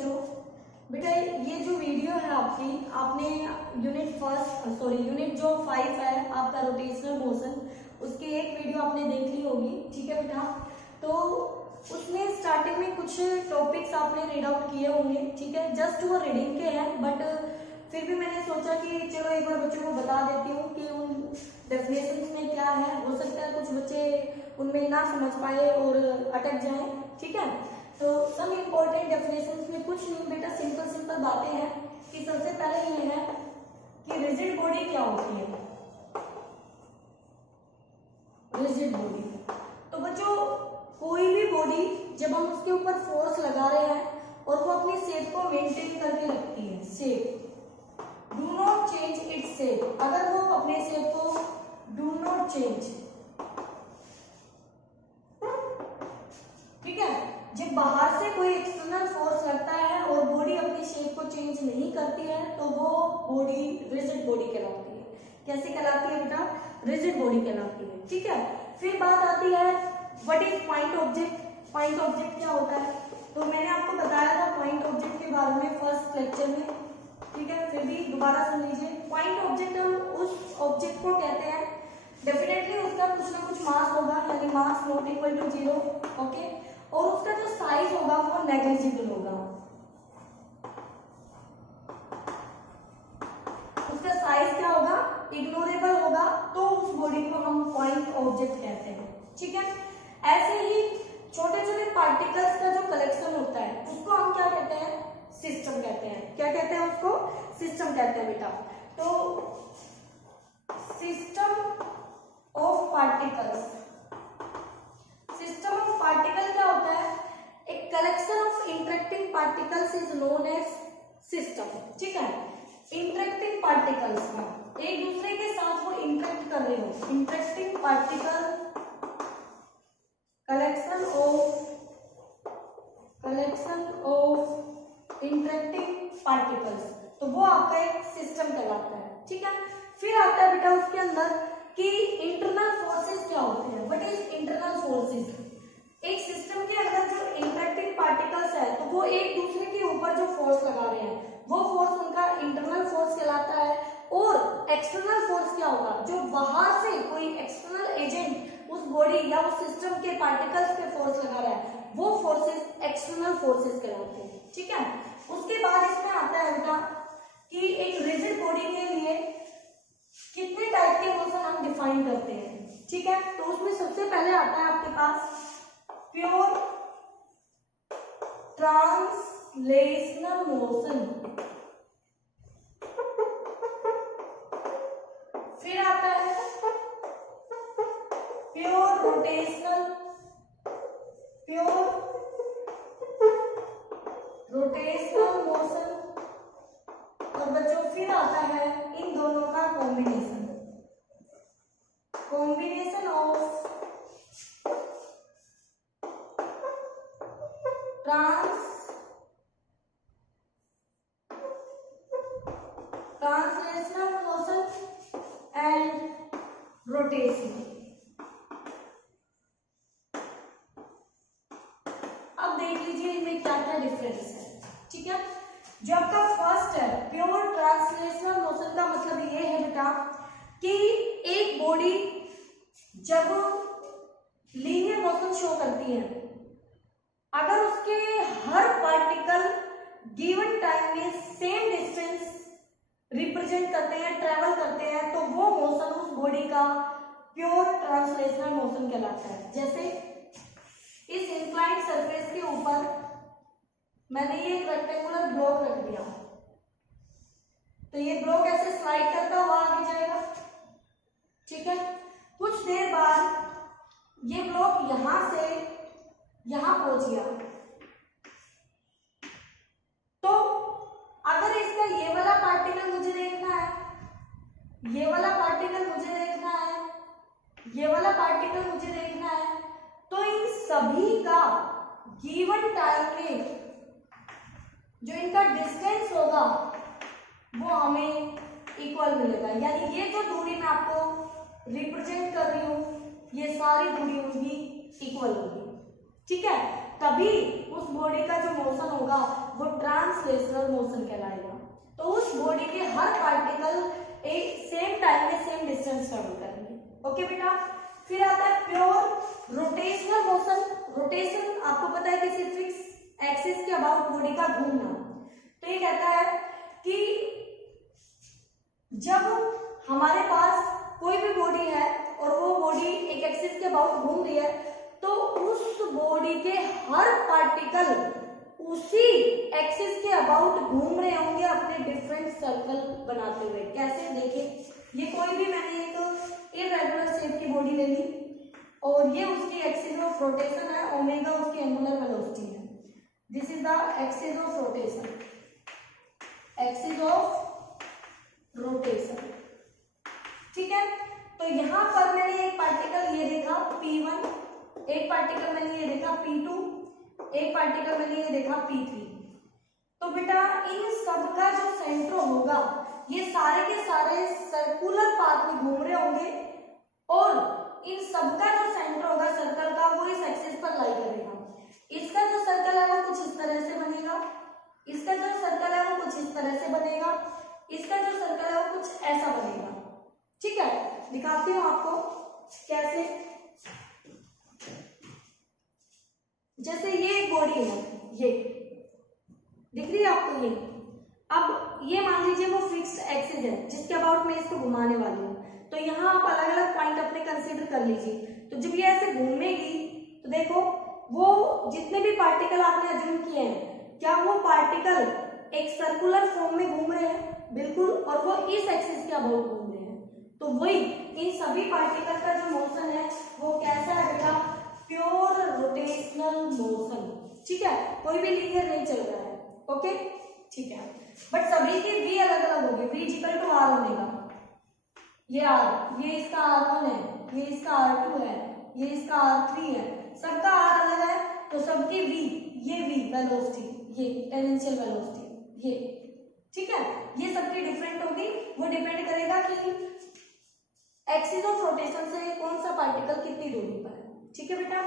बच्चों, बेटा ये जो वीडियो है आपकी, आपने यूनिट जो 5 है आपका रोटेशनल मोशन, उसकी एक वीडियो आपने देख ली होगी, ठीक है बेटा। तो उसमें स्टार्टिंग में कुछ टॉपिक्स आपने रीड आउट किए होंगे, ठीक है, जस्ट वो रीडिंग के हैं, बट फिर भी मैंने सोचा कि चलो एक बार बच्चों को बता देती हूँ कि उन डेफिनेशंस में क्या है। हो सकता है कुछ बच्चे उनमें ना समझ पाए और अटक जाएं, ठीक है। तो सम इम्पोर्टेंट डेफिनेशंस में कुछ नहीं बेटा, सिंपल बातें हैं कि सबसे पहले ये है कि रिजिड बॉडी क्या होती है। रिजिड बॉडी, तो बच्चों कोई भी बॉडी जब हम उसके ऊपर फोर्स लगा रहे हैं और वो अपनी शेप को मेंटेन करके रखती है, shape do not change its shape, अगर वो अपने शेप को डू नॉट चेंज, ठीक है, जब बाहर से कोई एक्सटर्नल फोर्स लगता है और बॉडी अपनी शेप को चेंज नहीं करती है तो वो बॉडी रिजिड बॉडी कहलाती है। कैसे कहलाती है बेटा? रिजिड बॉडी कहलाती है, ठीक है। फिर बात आती है what is point object. Point object क्या होता है? तो मैंने आपको बताया था पॉइंट ऑब्जेक्ट के बारे में फर्स्ट लेक्चर में, ठीक है, फिर भी दोबारा सुन लीजिए। पॉइंट ऑब्जेक्ट हम उस ऑब्जेक्ट को कहते हैं, डेफिनेटली उसका कुछ ना कुछ मास होगा, यानी mass not equal to 0, okay, और उसका जो साइज होगा वो नेग्लिजिबल होगा, उसका साइज क्या होगा? इग्नोरेबल होगा, तो उस बॉडी को हम पॉइंट ऑब्जेक्ट कहते हैं, ठीक है। ऐसे ही छोटे छोटे पार्टिकल्स का जो कलेक्शन होता है उसको हम क्या कहते हैं? सिस्टम कहते हैं। क्या कहते हैं उसको? सिस्टम कहते हैं बेटा। तो system of particles, system of particle क्या होता है? एक collection of interacting particles is known as system, ठीक है। इंटरेक्टिंग पार्टिकल्स में एक दूसरे के साथ वो इंटरेक्ट कर रहे हो, interacting particle, collection of interacting particles, तो वो आपका एक सिस्टम कहलाता है, ठीक है। फिर आता है बेटा उसके अंदर कि इंटरनल फोर्सेस क्या होते हैं। What is internal forces? एक सिस्टम के अंदर जो इंटरेक्टिंग पार्टिकल्स है तो वो एक दूसरे के ऊपर जो फोर्स लगा रहे हैं वो फोर्स उनका इंटरनल फोर्स कहलाता है। और एक्सटर्नल फोर्स क्या होगा? जो बाहर से कोई एक्सटर्नल एजेंट उस बॉडी या उस सिस्टम के पार्टिकल्स पे फोर्स लगा रहा है वो फोर्सेस एक्सटर्नल फोर्सेस कहलाते हैं, ठीक है। उसके बाद इसमें आता है बेटा कि एक रिजिड बॉडी के लिए कितने टाइप के मोशन हम डिफाइन करते हैं, ठीक है। तो उसमें सबसे पहले आता है आपके पास प्योर ट्रांसलेशनल मोशन, फिर आता है प्योर रोटेशनल मोशन, और बच्चों फिर आता है इन दोनों का combination of translational motion and rotation. अब देख लीजिए इनमें क्या क्या डिफरेंस है, ठीक है। जो आपका फर्स्ट है प्योर ट्रांसलेशनल मोशन का मतलब ये है बेटा कि एक बॉडी जब लीनियर मोशन शो करती है, अगर उसके हर पार्टिकल गिवन टाइम में सेम डिस्टेंस रिप्रेजेंट करते हैं, ट्रेवल करते हैं, तो वो मोशन उस बॉडी का प्योर ट्रांसलेशनल मोशन कहलाता है। जैसे इस इंक्लाइंड सरफेस के ऊपर मैंने ये एक रेक्टेंगुलर ब्लॉक रख दिया, तो ये ब्लॉक ऐसे स्लाइड करता हुआ आगे जाएगा, ठीक है। कुछ देर बाद ये ब्लॉक यहां से यहां पहुंच गया, तो अगर इसका ये वाला पार्टिकल मुझे देखना है, ये वाला पार्टिकल मुझे देखना है, ये वाला पार्टिकल मुझे देखना है, तो इन सभी का गिवन टाइम में जो इनका डिस्टेंस होगा वो हमें इक्वल मिलेगा। यानी ये जो दूरी मैं आपको रिप्रेजेंट कर रही हूं ये सारी दूरी होगी इक्वल होगी, ठीक है। तभी उस बॉडी का जो मोशन होगा वो ट्रांसलेशनल मोशन कहलाएगा। तो उस बॉडी के हर पार्टिकल एक सेम टाइम में सेम डिस्टेंस ट्रेवल करेंगे। ओके बेटा, फिर आता है प्योर रोटेशनल मोशन। रोटेशन आपको पता है किसी फिक्स एक्सिस के अबाउट बॉडी का घूमना। तो ये कहता है कि जब हमारे पास कोई भी बॉडी है और वो बॉडी एक एक्सिस के अबाउट घूम रही है, तो उस बॉडी के हर पार्टिकल उसी एक्सिस के अबाउट घूम रहे होंगे अपने डिफरेंट सर्कल बनाते हुए। कैसे, देखिए ये कोई भी मैंने एक इररेगुलर शेप की बॉडी ले ली और ये उसकी एक्सिस ऑफ रोटेशन है, ओमेगा उसकी एंगुलर वेलोसिटी है। This is the axis of rotation, axis of rotation. ठीक है, तो यहां पर मैंने एक पार्टिकल ये देखा P1, एक पार्टिकल मैंने ये देखा P2, एक पार्टिकल मैंने ये देखा P3। तो बेटा इन सब का जो सेंटर होगा ये सारे के सारे सर्कुलर पाथ में घूम रहे होंगे और इन सब का जो सेंटर होगा सर्कल का वो इस एक्सिस पर लाई करेगा। इसका जो सर्कल है वो कुछ इस तरह से बनेगा, इसका जो सर्कल है वो कुछ इस तरह से बनेगा, इसका जो सर्कल है वो कुछ ऐसा बनेगा। ठीक है, दिखाती हूं आपको कैसे। जैसे ये एक बॉडी है, ये दिख रही है आपको, ये अब ये मान लीजिए वो फिक्स्ड एक्सिस है जिसके अबाउट मैं इसको घुमाने वाली हूँ। तो यहाँ आप अलग अलग पॉइंट अपने कंसीडर कर लीजिए। तो जब ये ऐसे घूमेगी तो देखो वो जितने भी पार्टिकल आपने अज्यूम किए हैं, क्या वो पार्टिकल एक सर्कुलर फॉर्म में घूम रहे हैं? बिल्कुल, और वो इस एक्सिस के अबाउट घूम रहे हैं। तो वही इन सभी पार्टिकल का जो मोशन है वो कैसा है बेटा? Pure rotational motion. ठीक है, कोई भी लीनियर नहीं चल रहा है। ओके, ठीक है, बट सभी की v अलग अलग होगी। v equal to r omega, ये r, ये इसका r1 है, ये इसका r2 है, ये इसका r3 है, सबका r अलग है। तो सबकी v, ये v वेलोसिटी, ये टेंजेंशियल वेलोसिटी, ये ठीक है, ये सबकी डिफरेंट होगी। वो डिपेंड करेगा कि एक्सिस ऑफ रोटेशन से कौन सा पार्टिकल कितनी दूरी पर है। ठीक है बेटा,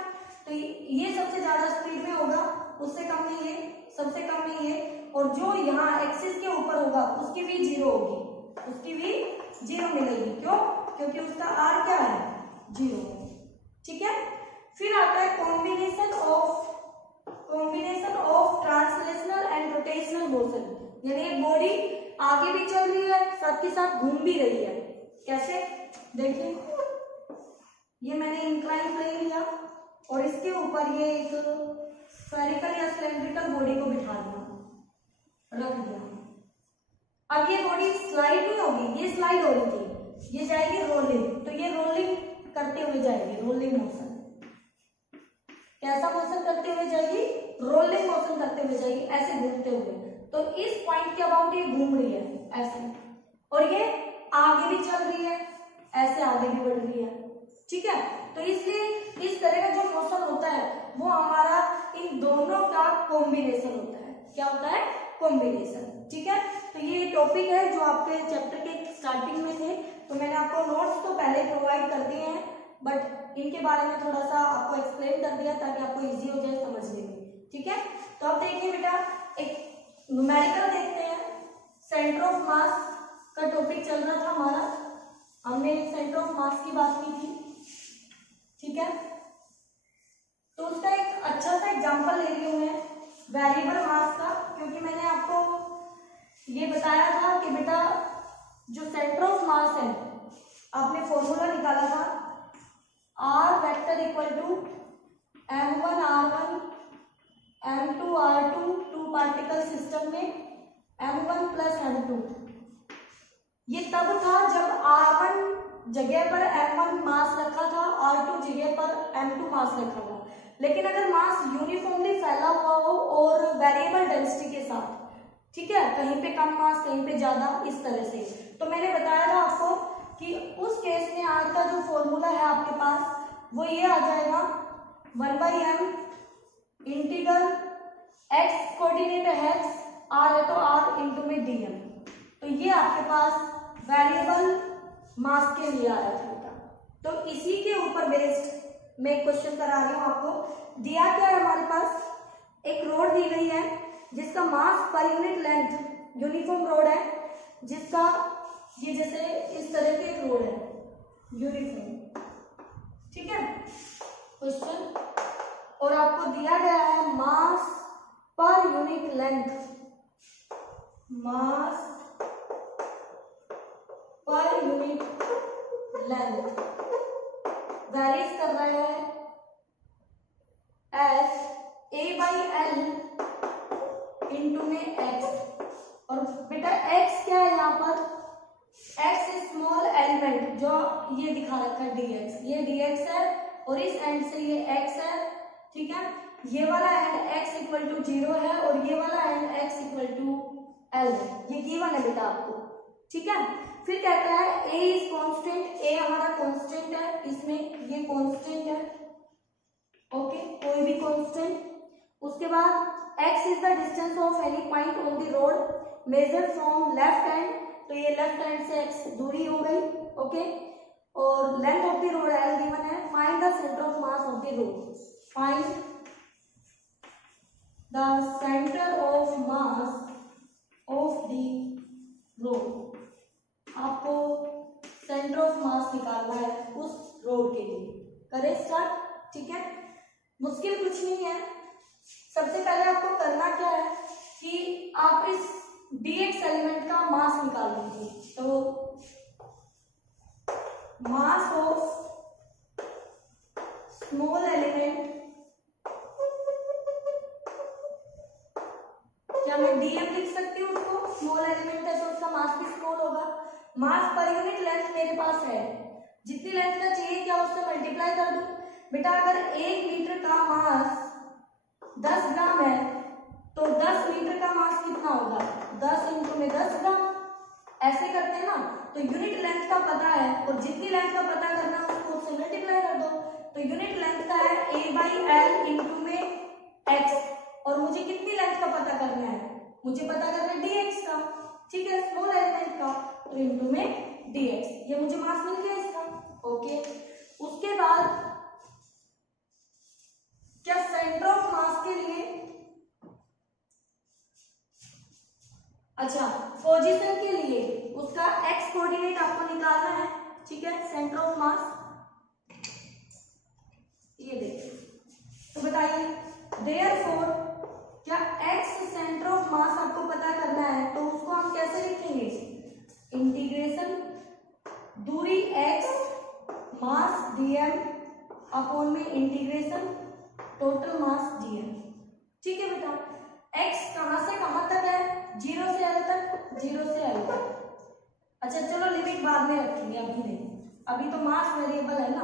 तो ये सबसे ज्यादा स्पीड में होगा, उससे कम में ये, सबसे कम में ये, और जो यहाँ एक्सिस के ऊपर होगा उसकी भी 0 होगी, उसकी भी 0 मिलेगी। क्यों? क्योंकि उसका r क्या है? 0। ठीक है, फिर आता है combination of translational and rotational motion. यानी एक बॉडी आगे भी चल रही है साथ के साथ घूम भी रही है। कैसे? देखिए, ये मैंने इंक्लाइन प्लेन लिया और इसके ऊपर ये एक स्फेरिकल या सिलेंड्रिकल बॉडी को बिठा दिया, रख दिया। अब ये बॉडी स्लाइड नहीं होगी, ये स्लाइड हो रही थी, ये जाएगी रोलिंग। तो ये रोलिंग करते हुए जाएगी, रोलिंग मोशन। कैसा मोशन करते हुए जाएगी? रोलिंग मोशन करते हुए जाएगी, ऐसे घूमते हुए। तो इस पॉइंट के अबाउट ये घूम रही है ऐसे, और ये आगे भी चल रही है, ऐसे आगे भी बढ़ रही है। ठीक है, तो इसलिए इस तरह का जो मोशन होता है वो हमारा इन दोनों का कॉम्बिनेशन होता है। क्या होता है? कॉम्बिनेशन। ठीक है, तो ये टॉपिक है जो आपके चैप्टर के स्टार्टिंग में थे। तो मैंने आपको नोट्स तो पहले प्रोवाइड कर दिए हैं, बट इनके बारे में थोड़ा सा आपको एक्सप्लेन कर दिया ताकि आपको इजी हो जाए समझने में। ठीक है, तो अब देखिए बेटा, एक न्यूमेरिकल देखते हैं। सेंटर ऑफ मास का टॉपिक चल रहा था हमारा, हमने सेंटर ऑफ मास की बात की थी। ठीक है, तो उसका एक अच्छा सा एग्जांपल ले रही हूं मैं वेरिएबल मास का, क्योंकि मैंने आपको ये बताया था कि बेटा जो सेंटर ऑफ मास है, आपने फॉर्मूला निकाला था r vector equal to m1 r1 m2 r2, two particle system में m1 प्लस m2। ये तब था जब r1 जगह पर m1 मास रखा था, r2 जगह पर m2 मास रखा था। लेकिन अगर मास यूनिफॉर्मली फैला हुआ हो और वेरिएबल डेंसिटी के साथ, ठीक है, कहीं पे कम मास कहीं पे ज्यादा, इस तरह से। तो मैंने बताया था आपको कि उस केस में r का जो फॉर्मूला है आपके पास वो ये आ जाएगा 1/m इंटीग्रल x कोऑर्डिनेट है x, r है तो r इंटू में dm। तो ये आपके पास वेरिएबल मास के लिए आया था। तो इसी के ऊपर बेस्ड मैं एक क्वेश्चन करा रही हूँ आपको। दिया क्या है हमारे पास, एक रोड दी गई है जिसका मास per unit length, uniform road है जिसका, ये जैसे इस तरह की एक रोड है यूनिफॉर्म, ठीक है क्वेश्चन, और आपको दिया गया है मास पर यूनिट लेंथ, मास पर यूनिट लेंथ वैरीज कर रहा है एस A/L इंटू में x, और बेटा x क्या है यहाँ पर, x स्मॉल एलिमेंट जो ये दिखा रखा है dx, ये dx है और इस एंड से ये x है, ठीक है, ये वाला एंड x इक्वल टू 0 है और ये वाला end x equal to l है, ये गिवन है बेटा आपको, ठीक है। फिर कहता है a इज कांस्टेंट, a हमारा कांस्टेंट है, इसमें ये कांस्टेंट है, ओके कोई भी कांस्टेंट। उसके बाद x is the distance of any point on the road measure from left hand, तो ये लेफ्ट हैंड से x दूरी हो गई, ओके, और length of the rod l given है। Find the centre of mass of the rod, find the centre of mass of the rod, आपको centre of mass निकालना है उस रोड के लिए। करें स्टार्ट, ठीक है, मुश्किल कुछ नहीं है। सबसे पहले आपको करना क्या है कि आप इस dx एलिमेंट का मास निकाल लीजिए, तो मास ऑफ स्मॉल एलिमेंट, क्या मैं dm लिख सकती हूँ उसको, स्मॉल एलिमेंट है तो उसका मास भी स्मॉल होगा। मास पर यूनिट लेंथ मेरे पास है, जितनी लेंथ का चाहिए क्या उससे मल्टीप्लाई कर दूं। बेटा अगर 1 मीटर का मास 10 ग्राम है तो 10 मीटर का मास कितना होगा, 10 इंटू में 10 ग्राम, ऐसे करते हैं ना। तो यूनिट लेंथ का पता है और जितनी लेंथ का पता करना है उसको उससे मल्टीप्लाई कर दो, तो यूनिट लेंथ का है A/L इंटू में x, और मुझे कितनी लेंथ का पता करना है, मुझे पता करना है dx का, ठीक है, स्मॉल एलिमेंट का, तो इंटू में dx, ये मुझे मास मिल गया इसका, ओके। उसके बाद क्या सेंटर ऑफ मास के लिए, अच्छा पोजीशन के लिए उसका x कोऑर्डिनेट आपको निकालना है, ठीक है, सेंटर ऑफ मास ये देखिए, तो बताइए देयरफॉर क्या x सेंटर ऑफ मास आपको पता करना है, तो उसको हम कैसे लिखेंगे, इंटीग्रेशन दूरी x मास dm अपॉन में इंटीग्रेशन टोटल मास dm, ठीक है बेटा। x कहां से कहां तक है, 0 से l तक, 0 से l तक। अच्छा चलो लिमिट बाद में रखेंगे, अभी नहीं, अभी तो मास वेरिएबल है ना,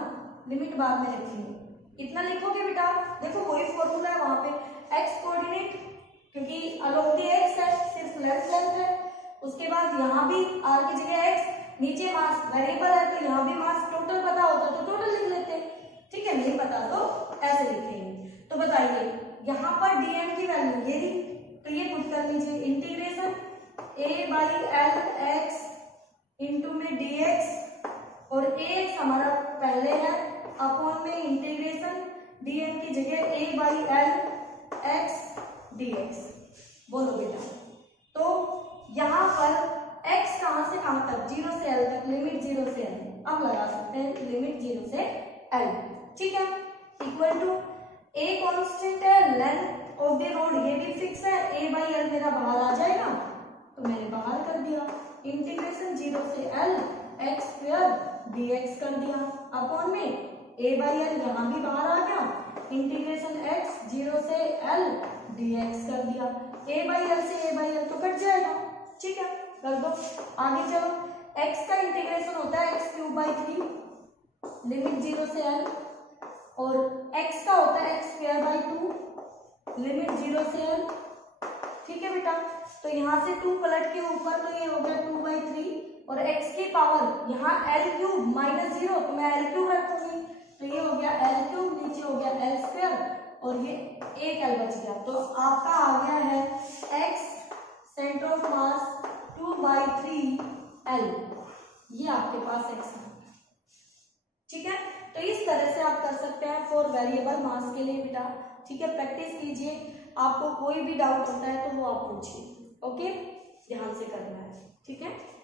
लिमिट बाद में रखेंगे। इतना लिखोगे बेटा, देखो वही फॉर्मूला है वहां पे, x कोऑर्डिनेट क्योंकि अलोंग द x है, सिर्फ लेफ्ट लेंथ है, उसके बाद यहाँ भी r की जगह x, नीचे मास वेरिएबल है तो यहाँ भी मास टोटल पता होता तो टोटल लिख लेते, ठीक है, नहीं पता तो ऐसे लिखेंगे। तो बताइए यहाँ पर dm की वैल्यू ये दी, तो ये पुट कर लीजिए, इंटीग्रेशन A/L x इंटू में dx, और x हमारा पहले है अपॉन में इंटीग्रेशन dm की जगह A/L x dx, बोलो बेटा। तो यहाँ पर x कहां से कहां तक, 0 से l तक, लिमिट 0 से l, अब लगा सकते हैं लिमिट 0 से l, ठीक है, इक्वल टू a कांस्टेंट है, लेंथ ऑफ द रोड ये भी फिक्स है, A/L मेरा बाहर आ जाएगा तो मैंने बाहर कर दिया, इंटीग्रेशन 0 से l x स्क्वायर dx कर दिया, अपॉन में A/L यहाँ भी बाहर आ गया, इंटीग्रेशन x 0 से l dx कर दिया, A/L से A/L तो कट जाएगा, ठीक है, कर दो। आगे चलो, x का इंटीग्रेशन होता है x³ 3 लिमिट 0 से l, और x का होता है x² 2 लिमिट 0 से l, ठीक है बेटा। तो यहाँ से 2 पलट के ऊपर, तो ये हो गया 2/3, और x की पावर यहाँ l³ -0, तो मैं l³ रखूंगी, तो ये हो गया l³, नीचे हो गया l², और ये एक l बच गया, तो आपका आ गया है x centre of mass 2/3 l, ये आपके पास x है, ठीक है, तो इस तरह से आप कर सकते हैं फॉर वेरिएबल मास के लिए बेटा। ठीक है, प्रैक्टिस कीजिए, आपको कोई भी डाउट होता है तो वो आप पूछिए। ओके, ध्यान से करना है। ठीक है।